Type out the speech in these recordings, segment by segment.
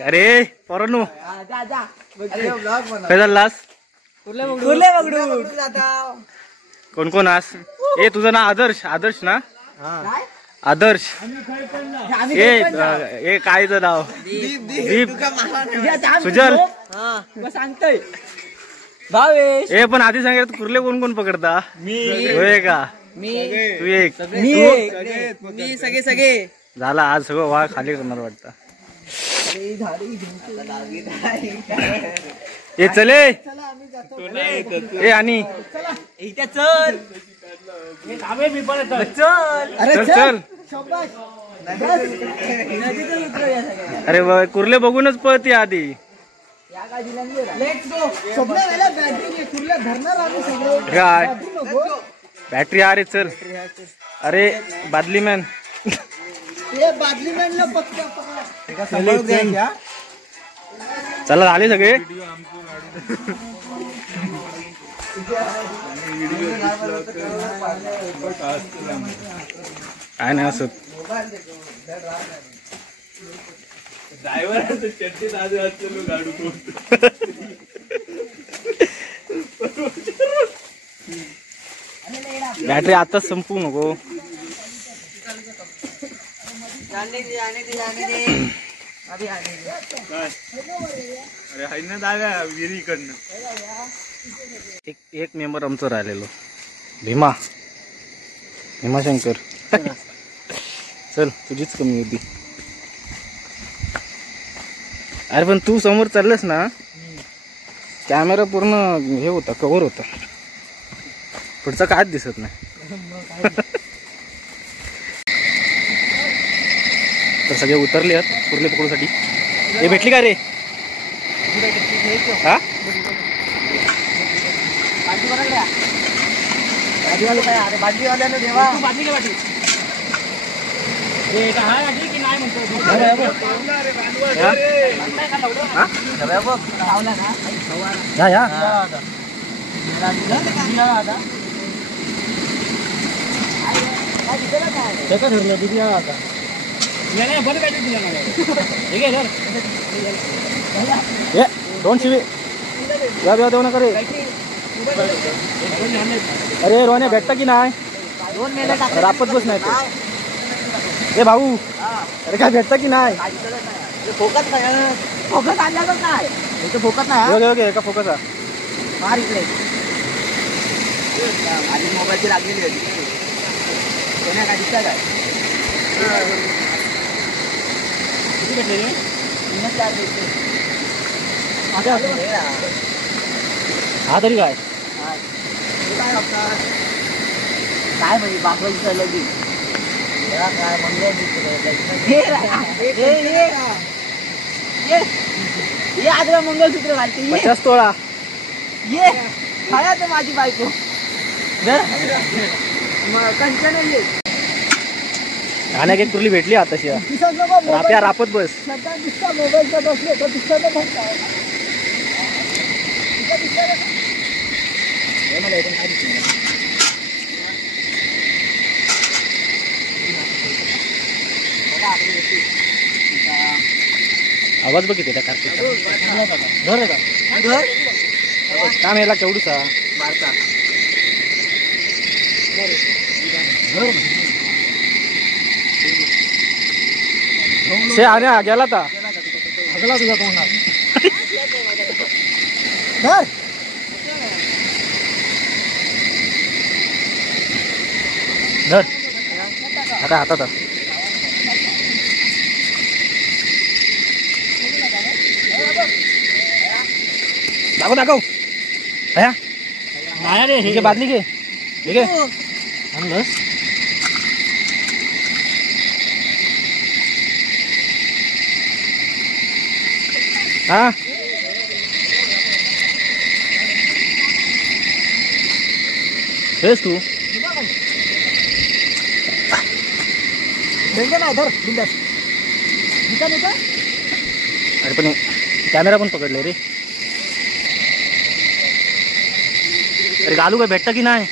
अरे पोरांनो काय झालास? कोण कोण आस? ए तुझं नाव आदर्श? आदर्श ना? आदर्श. ए काय नाव? दीप. सुजल सांगतोय भावेश. ए पण आधी सांगितलं कुर्ले कोण कोण पकडता? मी होय का? मी तू एक. मी सगळे झाला आज सगळं वाळ खाली करणार वाटतं. ए चले ए आणि चल चल. अरे कुर्ले बघूनच पळते आधी. काय बॅटरी? अरे चल. अरे बादली मॅन. चला झाले सगळे. काय नाही असत. बॅटरी आताच संपू नको. एक मेंबर आमचं राहिलेलो भीमाशंकर. चल तुझीच कमी होती. अरे पण तू समोर चाललेस ना, कॅमेरा पूर्ण हे होता, कव्हर होता, पुढचा काच दिसत नाही. तर सगळे उतरले आहेत कुर्ले पकडूसाठी. हे भेटली का रे? हा दोन शिवी या देऊ नका रे. अरे रोने भेटता की नाही? रापत बस नाही. ए भाऊ अरे काय भेटता की नाही? फोकस आणला तर काय फोकस नाही का फोकस हा मार इकडे. आधी मोबाईलची लागलेली होती काय दिसत काय? किती भेटले? हा तरी काय काय म्हणजे बापा लगी काय मंगळ ये आजरा मंगळसूत्र घालते 50 तोळा. ये खाया तर माझी बायको कंचन ये. खाण्यात एक कुर्ली भेटली आताशी. आपल्या रापत बस. मोबाईलचा बसले तर दिसत आवाज बघितले त्या कार्तिकचा. घर काम याला केवढूसा बारका शे आण्या गेला ता तुझा तोंडात धर आता हातात. दाखव नाही रे. ठीक आहे बादली घे. ठीक आहे आणलंस. हा हेच तू नाही धर. अरे पण कॅमेरा पण पकडले रे. अरे घालू काय भेटता की नाही?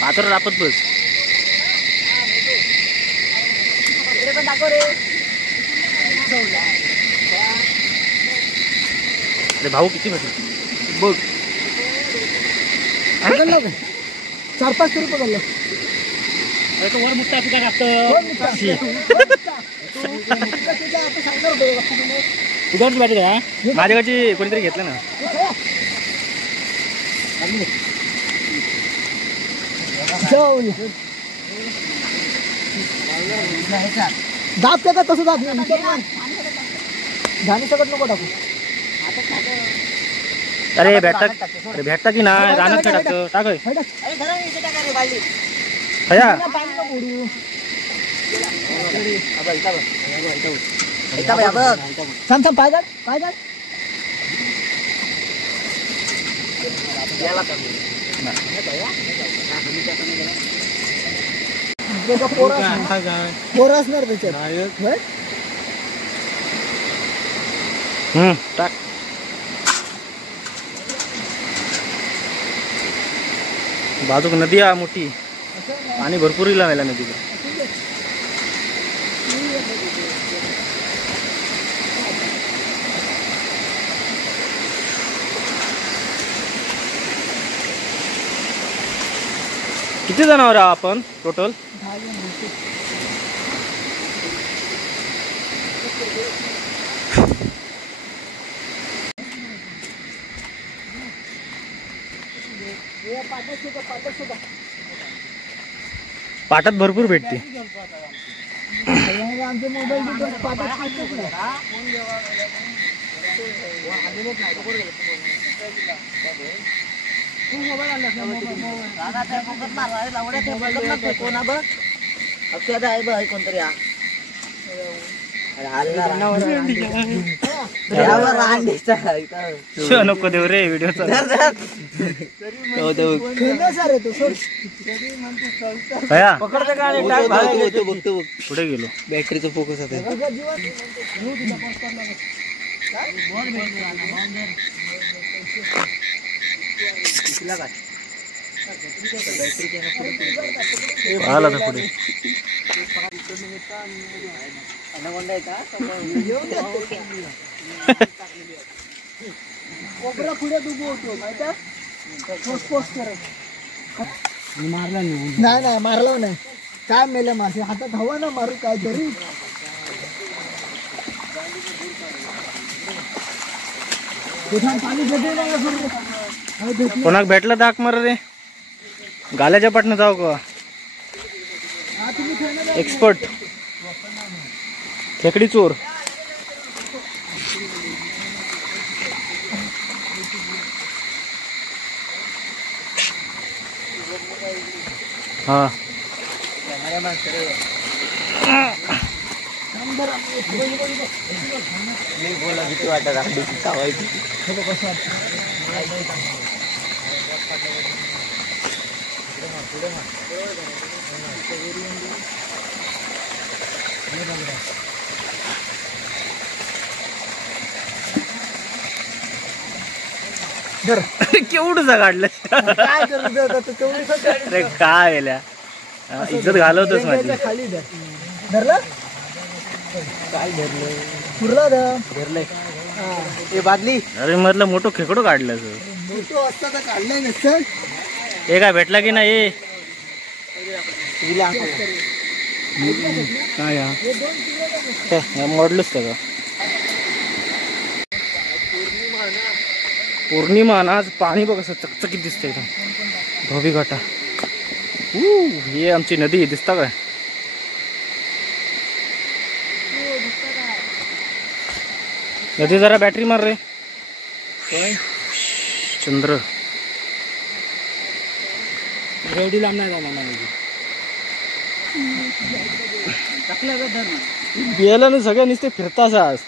पात्र रापत बस. दाखव रे. अरे भाऊ किती भेटले बघ 4-5 रुपये पकडलं. तो वर मुठा काय लागतं माझ्याकडची कोणीतरी घेतलं ना. दाब का तसं दाब धानी सकट नको टाकू. अरे भेटता की नाही रानात काय टाकतं टाक हया थांब पाय काढ पोर असणार त्याच्यात. टाक बाजूक नदी आहे मोठी पाणी भरपूर लावायला नदीला. किती जनावर आहोत आपण टोटल? पाटात भरपूर भेटते. आमचे मोबाईल पाठात कोणतरी नको देऊ रे व्हिडिओ पुढे गेलो. बॅटरीचा फोकस होता. आला तर पुढे नाही मारला नाही. काय मेले मासे हातात हवा ना मारू काय तरी. कोणाक भेटला दाख मार रे. गाल्याच्या पाटणं जाऊ का एक्सपर्ट खेकडी चोर. हा बोला भीती वाटत केवढं काढलं काय करू. अरे काय गेल्या इज्जत घालवतोच माझी. खाली धरलं काय धरलं पुरला धरलंय हे बादली. अरे मधलं मोठं खेकडो काढलं मोठं असता तर काढलाय नसतं. हे काय भेटला की नाही. काय मोडलंच सगळं. पौर्णिमा ना आज पाणी बघ असं चकचकीत दिसतंय एकदम धोबी घाटा. ही आमची नदी दिसता काय. नदी जरा बॅटरी मार रे. चंद्र रेवडी लांब नाही जाणार गेलं ना सगळ्या नुसते फिरताच आज.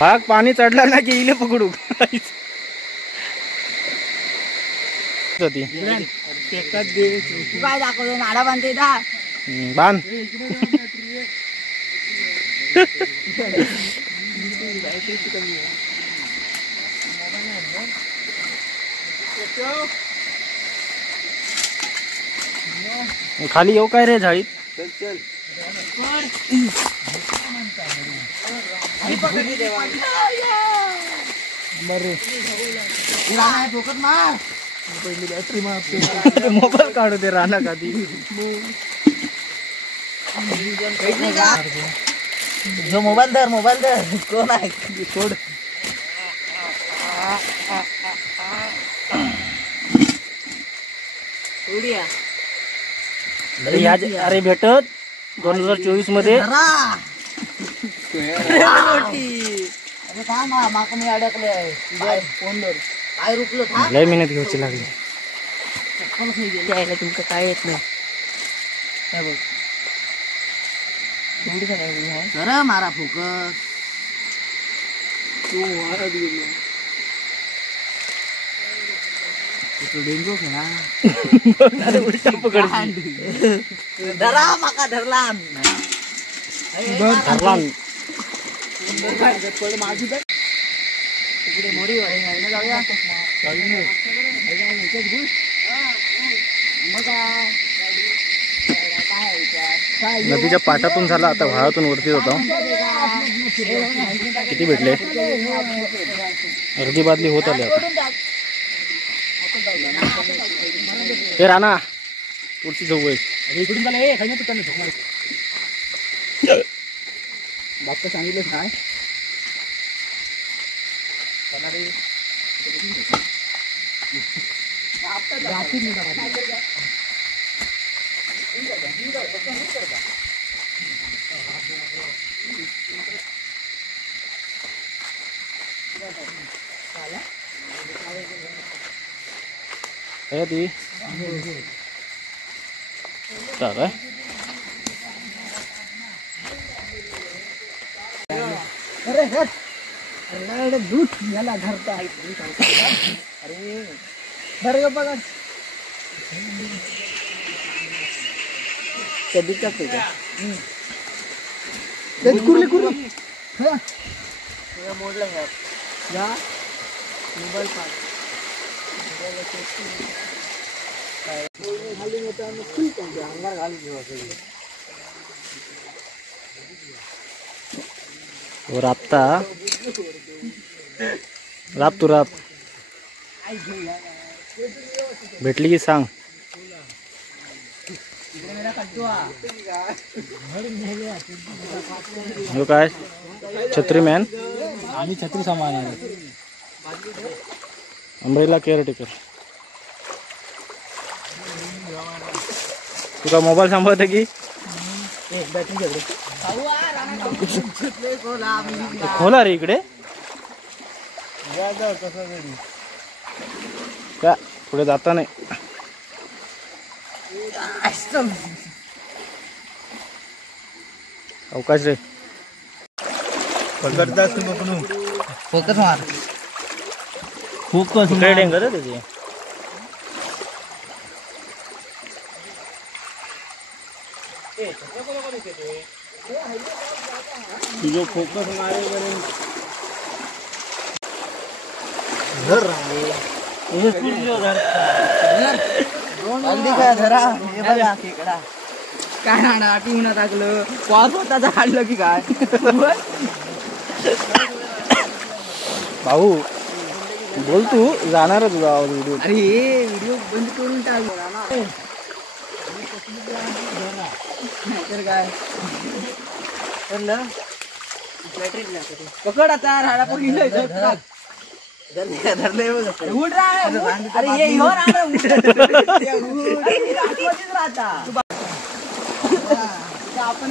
भाग पाणी चढला ना की इले पकडू काय दाखवतो नाडा बांधते दा बांध. खाली येऊ काय रे झाडीत. चल मोबाईल काढू दे राणा कधी जो मोबाईल धर कोण आहे सोड. अरे भेटत 2024 मध्ये मी अडकले आहे काय रुकलो लय मेहनत घ्यायची लागली. त्याला तुमचं काय येत नाही जरा मारा फोकस डेंगू खेळा उलटा पकड धरा माका धरला नदीच्या पाटातून झाला आता व्हाळातून वरती होता. किती भेटले? अर्धी बादली होत आली आता. हे राणा पुढची जाऊ इकडून बाप्पा सांगितलंच नाही. ती काय अरे दूध याला धरता अरे धर बघा कधी टाकतो कुर्ली कुर्ली मोडला या मोबाईल अंगार घालून घेऊ राबता राब तू राब भेटली की सांग. हो काय छत्री मॅन आम्ही छत्री सांभाळणार अम्ब्रेला केअरटेकर. तुका मोबाईल सांभाळते की खोला रे इकडे का पुढे जाता नाही. अवकाश रे फोकस मार फोकस डेंग त्याची तुझो फोकस मारे काय धरा हे बघा खेकडा काय राहणार टिवून टाकलं पाच स्वतःच काढलं की काय भाऊ बोल तू जाणार तुझा आवाज व्हिडिओ. अरे हे व्हिडिओ बंद करून टाक तर काय पकड आता राडा पण धरले उठ अरे ये राहता आपण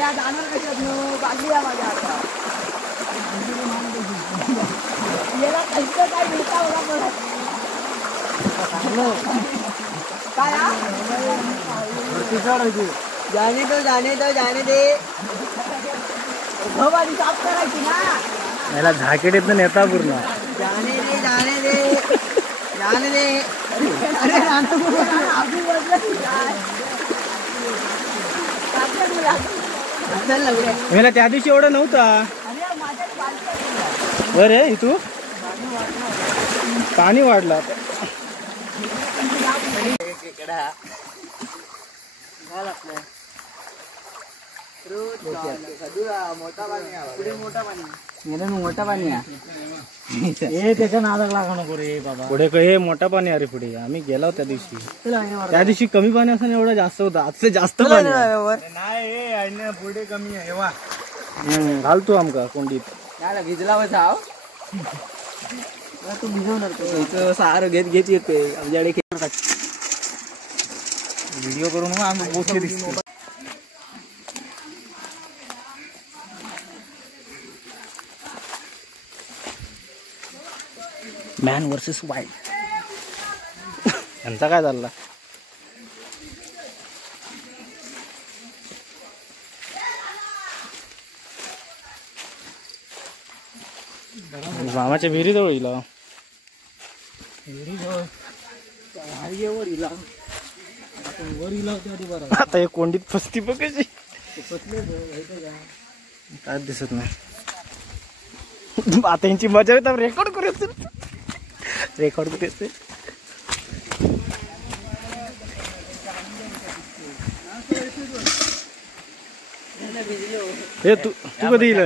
जाणार कशात बागली आहे माझ्या आता याला काहीच काय मिळता होता काय जाने दे भवानी साफ करायची ना याला झाकेट येत नेता पूर्ण जाने दे अरे रांतो आबू मला त्या दिवशी एवढं नव्हता. बरे इथू पाणी वाढलं. मोठा पाणी हे त्याच्या नादाला लागू नको रे बाबा. पुढे हे मोठा पाणी अरे पुढे आम्ही गेलो त्या दिवशी कमी पाणी असताना एवढं जास्त होतं. आजचं जास्त पाणी नाही पुढे कमी आहे वा. घालतो आमका कोंडीत भिजला जाव तू भिजवणार सार घेत घेत येते आमच्याकडे. व्हिडिओ करून आम्ही बोचके दिसतो. मॅन वर्सेस वाईल्ड यांचा काय चालला. मामाच्या विहिरी जवळ येईल. आता हे कोंडीत फसती बघ कशी काय दिसत नाही. आता यांची मजा येत रेकॉर्ड करायचं. रेकॉर्ड करायचं. हे तू कधी येईल.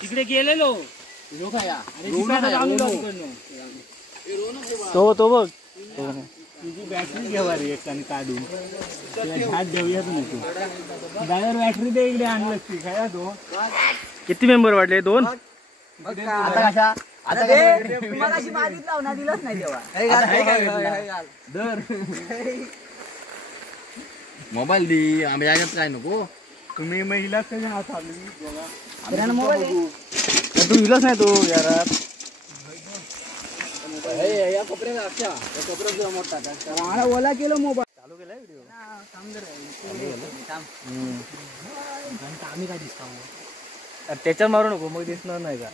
तिकडे गेलेलो तो बघ तुझी बॅटरी घ्यावा रे एक आणि काढून हात देऊयाच नको. ड्रायव्हर बॅटरी दे इकडे आणलं ती काय तो. किती मेंबर वाढले. 2. आता कशा आता तुम्हाला अशी मागितलं ना दिलंच नाही तेव्हा. मोबाईल दी आम्ही याच्यात काय नको. तुम्ही महिला कधी हात आली मोबाईल तू इलाच नाही तो यार. या कपड्यात मोठा ओला केलं मोबाईल चालू केलाय व्हिडिओ. आम्ही काय दिसतो त्याच्यात मारू नको मग दिसणार नाही का.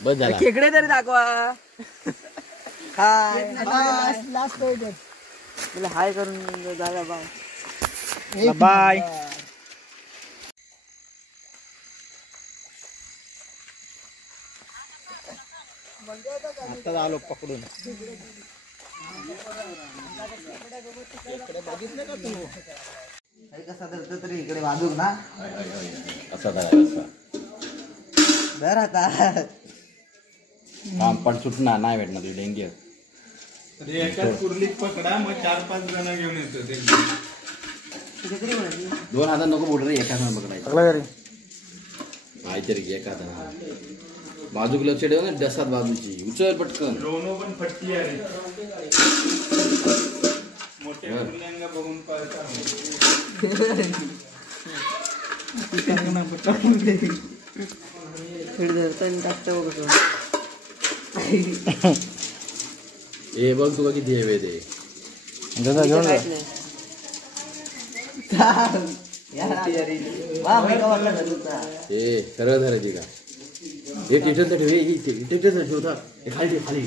बस झाला. खेकडे तरी दाखवा. लास्ट हाय करून जागा बा. बाय. आता आलो पकडून. कसा धरतो तरी इकडे बाजूक ना असा असा धर आता. काम पण सुटणार नाही भेटणार तुझी डेंगी. कुर्लीत पकडा मग 4-5 जण घेऊन येतो. 2 हातात नको बोट रे. एका हातात पकडायचं. पकडला घरी. काहीतरी एका हाताने बाजूक लक्ष ठेव ना. डसात बाजूची उचल पटकन. रोनो पण फट्टी आहे मोठ्या कुर्ल्यांना बघून ए बघ तुला किती हवे ते. घेऊन जा. ए खरं धरायची का. हे टिटलचं ठेव. टिटलचं ठेवता. हे खाली खाली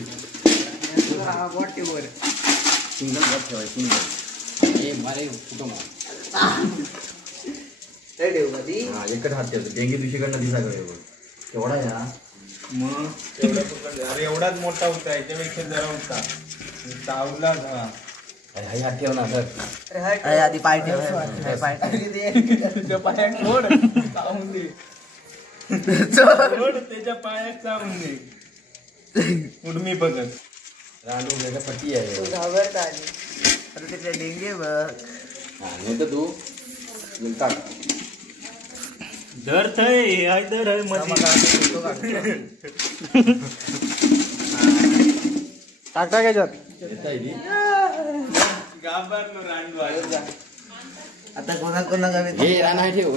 सिंगल बॉट ठेवाय. सिंगल ए मारे कुठं मार. हा एकच हात ठेवतो. डेंगी दुसरीकडनं दिसाकडे तेवढा या. मग तेवढा पकड. अरे एवढाच मोठा होता. याच्यापेक्षा जरा होता. चावला झाला. अरे हाई हात ठेव ना सर. आधी पाय ठेव. तुझ्या पायात सोड. चावून दे. सोड त्याच्या पायात चावून दे. उडमी बघत रांडू वेगळ्या पट्टी आहे. घाबरत आली. अरे त्याच्या डेंगे बघ. हा नाही तर तू टाक. दर थय हाय दर हाय मध्ये. टाक याच्यात. येता येईल. घाबरलो रांडू आहे. आता कोणा कोणा गावी हे रान आहे ठेव.